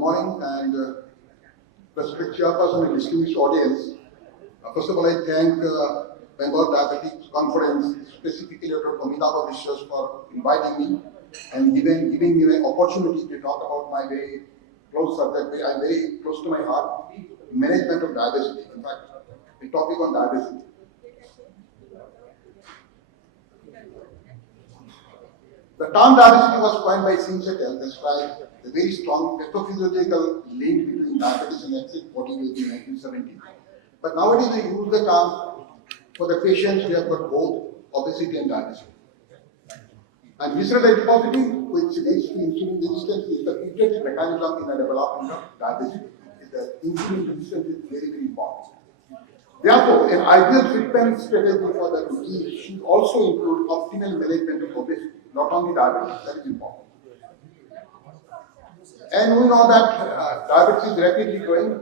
morning and respected chairperson and distinguished audience. First of all, I thank Bengal Diabetes Conference, specifically Dr. Amitav Vishwas for inviting me and giving me an opportunity to talk about my very close subject. I'm very close to my heart, management of diabetes. In fact, the topic on diabetes. The term diabesity was coined by Simsetel, described the very strong pathophysiological link between diabetes and excess body weight in 1970. But nowadays we use the term for the patients who have got both obesity and diabetes. And visceral adiposity, which leads to insulin resistance, is the featured mechanism in the development of diabetes. The insulin resistance is very, very important. Therefore, an ideal treatment strategy for the disease should also include optimal management of obesity, not only diabetes. That is important. And we know that diabetes is rapidly growing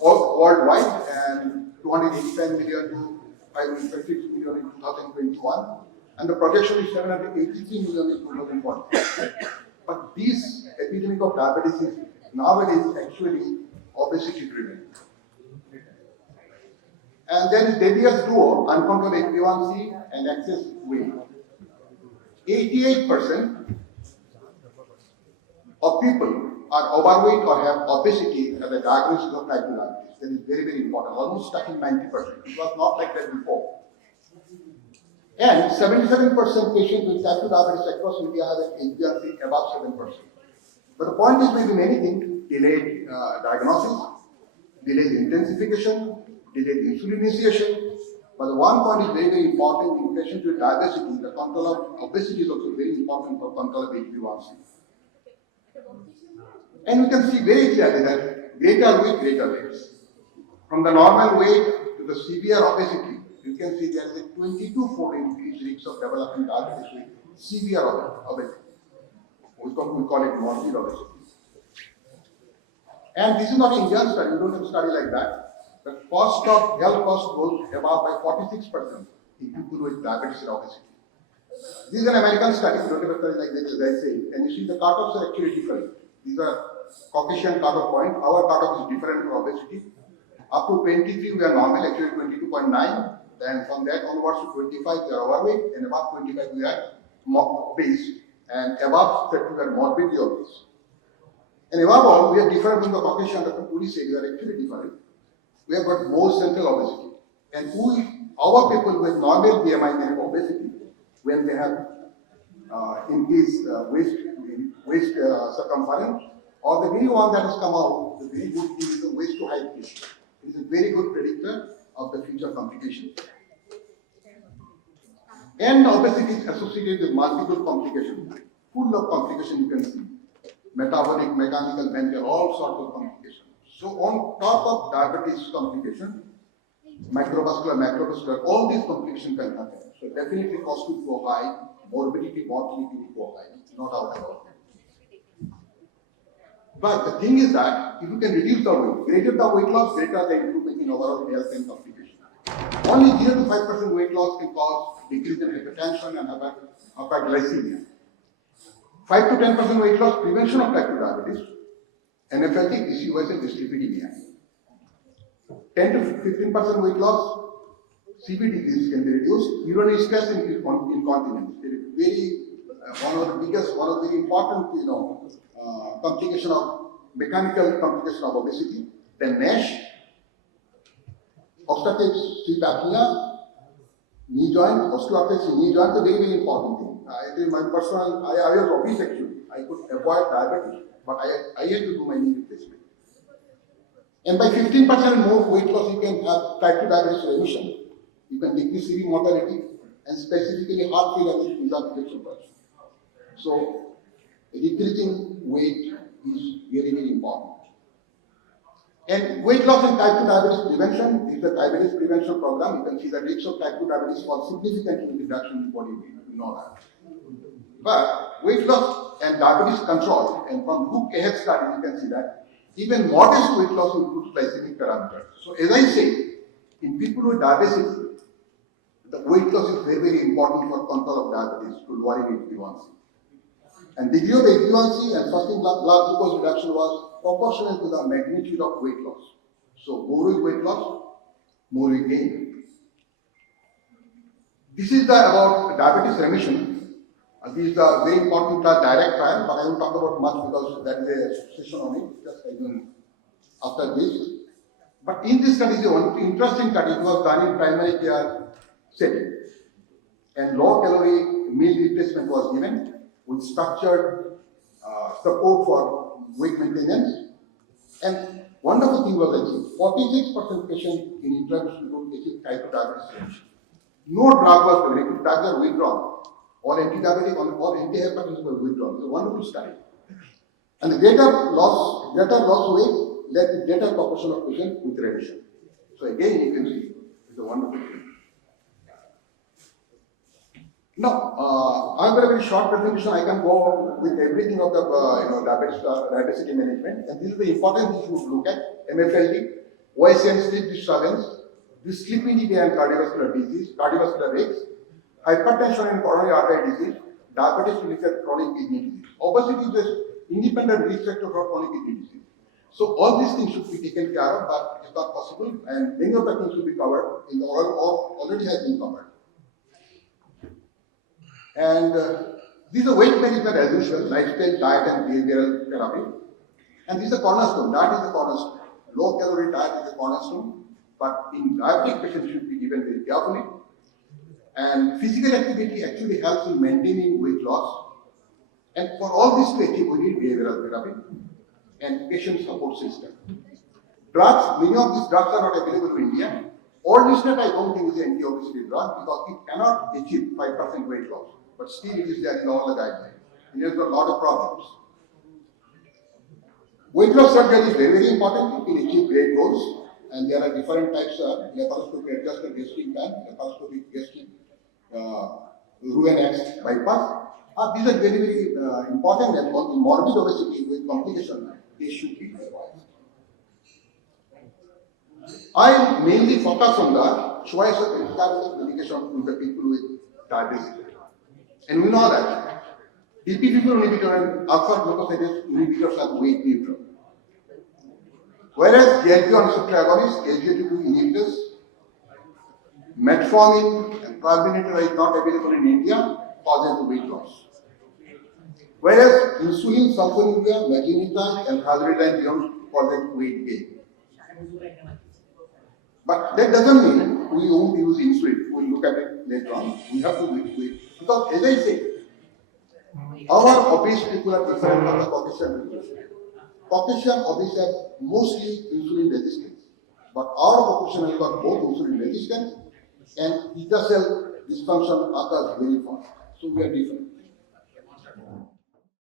worldwide, and 285 million to 536 million in 2021, and the projection is 783 million in 2040. But this epidemic of diabetes is nowadays actually obesity driven. And there is devious duo, uncontrolled HbA1c and excess weight. 88% of people are overweight or have obesity as a diagnosis of type 2 diabetes. That is very, very important, almost touching 90%. It was not like that before. And 77% patients with type 2 diabetes across India have an HbA1c above 7%. But the point is maybe many things: delayed diagnosis, delayed intensification, delayed insulin initiation. But the one point is very, very important in patients with diabetes. The control of obesity is also very important for control of HbA1c. And we can see very clearly that greater weight, greater rates. From the normal weight to the severe obesity, you can see there is a 22-fold increased risk of developing diabetes with severe obesity. We call it morbid obesity. And this is not an Indian study, we don't have a study like that. The cost of health cost goes above by 46% in people with diabetes and obesity. This is an American study, we don't have a study like this, as I say. And you see the cutoffs are actually different. These are Caucasian cutoff point. Our cutoff is different for obesity. Up to 23 we are normal, actually 22.9. Then from that onwards to 25 we are overweight, and above 25 we are obese, and above 30 we are morbidly obese. And above all, we are different from the Caucasian. Dr. Puri said we are actually different. We have got more central obesity. And our people with normal BMI, they have obesity when they have increased waist circumference, or the very one that has come out, the very good thing is the waist to height ratio. It is a very good predictor of the future complications. And obesity is associated with multiple complications, full of complications you can see. Metabolic, mechanical, mental, all sorts of complications. So on top of diabetes complication, microvascular, macrovascular, all these complications can happen. So definitely cost will go high, morbidity, mortality will go high, not out about it. But the thing is that if you can reduce the weight, greater the weight loss, greater the improvement in overall health and complication. Only 0 to 5% weight loss can cause decrease in hypertension and hyperglycemia. 5 to 10% weight loss, prevention of type 2 diabetes, NFLT, PCOS, and dyslipidemia. 10 to 15% weight loss, CVD disease can be reduced. Urinary stress and incontinence. It is very one of the important, complication of mechanical complication of obesity. Then NASH, obstructive sleep apnea, knee joint, osteoarthritis in knee joint, a very, very important thing. It is my personal. I was obese actually. I could avoid diabetes, but I had to do my knee replacement. And by 15% more weight loss, you can have type 2 diabetes remission. You can decrease CV mortality and specifically heart failure is injection. So, decreasing weight is very, very important. And weight loss and type 2 diabetes prevention is the diabetes prevention program. You can see the rates of type 2 diabetes fall significantly in reduction in body weight. You know that. But weight loss and diabetes control, and from Cook ahead study, you can see that even modest weight loss improves glycemic parameters. So as I say, in people with diabetes, the weight loss is very, very important for control of diabetes to lowering HbA1c. And degree of A1C and fasting blood glucose reduction was proportional to the magnitude of weight loss. So more we weight loss, more we gain. This is about diabetes remission. This is the very important direct trial, but I won't talk about much because that is a session on it, just after this. But in this study, one interesting study, it was done in primary care setting. And low calorie meal replacement was given with structured support for weight maintenance. And wonderful thing was achieved. 46% patients in intervention group achieved type 2 diabetes remission. No drug was given, drugs are withdrawn. All anti-diabetic, all anti-hypertensive were withdrawn. It's a wonderful study. And the greater loss weight led to greater proportion of patients with remission. So again, you can see it's a wonderful thing. Now, I'm going to very short presentation. I can go with everything of the diabesity management, and this is the important issue to look at: MFLD, worsen sleep disturbance, dyslipidemia and cardiovascular disease, cardiovascular risks, hypertension and coronary artery disease, diabetes related chronic kidney disease. Obesity is an independent risk factor for chronic kidney disease. So all these things should be taken care of, but it's not possible, and many of the things should be covered in the oral or already has been covered. And this is a weight management as usual, lifestyle, diet and behavioral therapy. And this is a cornerstone, diet is a cornerstone. Low calorie diet is a cornerstone, but in diabetic patients should be given very carefully. And physical activity actually helps in maintaining weight loss. And for all this to achieve, we need behavioral therapy and patient support system. Drugs, many of these drugs are not available in India. Orlistat I don't think is an anti-obesity drug because it cannot achieve 5% weight loss. But still it is there in all the guidelines. It has got a lot of problems. Weight loss surgery is very, very important. It can achieve great goals. And there are different types of laparoscopic adjusted gastric band, laparoscopic gastric Ruan-X bypass. These are very, very important, and on the morbid obesity with complications, they should be avoided. I mainly focus on the choice of anti-diabetic medication in the people with diabetes. And we know that DPP-4 inhibitor and alpha glucosidase inhibitors are weight neutral. Whereas GLP-1 receptor agonists, SGLT2 inhibitors, metformin and carbinator is not available in India, causes weight loss. Whereas insulin, sulfonylurea, magnetide and hydroxyurea causes weight gain. But that doesn't mean we won't use insulin. We'll look at it later on. We have to wait. Because as I say, our obese people are different from the Caucasian people. Caucasian obese have mostly insulin resistance. But our population has got both insulin resistance and beta cell dysfunction occurs very fast. So we are different.